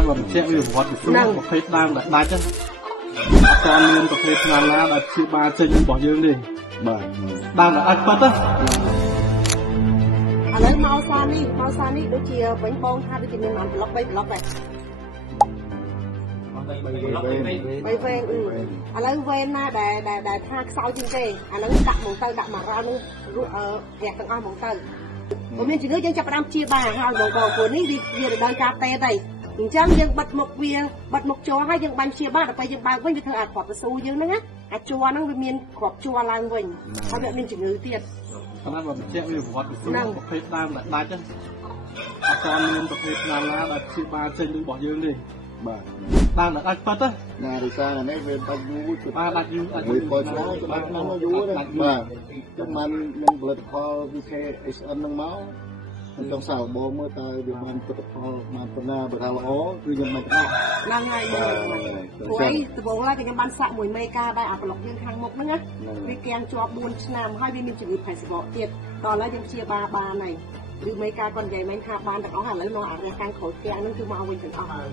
ណាបើជាវាវត្តទៅប្រភេទដើមដាច់ហ្នឹងអត់មានប្រភេទណាណាដែលជាបាចេញរបស់យើងទេបាទដើមដាច់ប៉ិតណាឥឡូវមកសានេះដូចជាវិញបងថាដូចជាមានបានប្លុក3ប្លុកដែរ3វេនឥឡូវវេនណាដែលថាខ្សោយជាងគេអាហ្នឹងដាក់មកទៅដាក់មករ៉ាល់នោះរះទាំងអស់មកទៅបើមានជំងឺយើងចាប់ផ្ដើមជាបាហើយបងព្រោះនេះវារដូវកាលទេទៅអញ្ចឹងយើងបិទមុខវាបិទមុខជ័រហើយយើងបាញ់ជាបាដល់ពេលយើងបើកវិញវាធ្វើឲ្យគ្រាប់ទៅស៊ូយើងហ្នឹងណាអាចជ័រហ្នឹងវាមានគ្រាប់ជ័រឡើងវិញហើយវាមានជំងឺទៀតប៉ុន្តែបើជាវាវត្តទៅប្រភេទដើមដាច់ហ្នឹងអត់មានប្រភេទណាណាដែលជាបាចេញរបស់យើងទេបាទដើមដាច់ប៉ិតណារីសានេះវាដាច់យូរគឺដាច់យូរមួយប៉ុណ្ណឹងដាច់ហ្នឹងយូរបាទចឹងបាននឹងផលិតផលវិសេ SN ហ្នឹងមកចង់សាកបងមើលតើវាបានផលិតផលបានប៉ុណ្ណាបើថាល្អគឺខ្ញុំមិនដឹងហ្នឹងហើយព្រោះអីដំបូងឡើយខ្ញុំបានសាក់មួយមេកាដែរអាប្លុកយើងខាងមុខហ្នឹងណាវាកៀងជាប់4ឆ្នាំហើយវាមានជំងឺផេះសបកទៀតដល់ហើយយើងព្យាបាលបានហើយឬមេកាគាត់និយាយមិនថាបានទាំងអស់ឥឡូវនៅអារះខាងក្រោយកៀងហ្នឹងគឺមកវិញទាំងអស់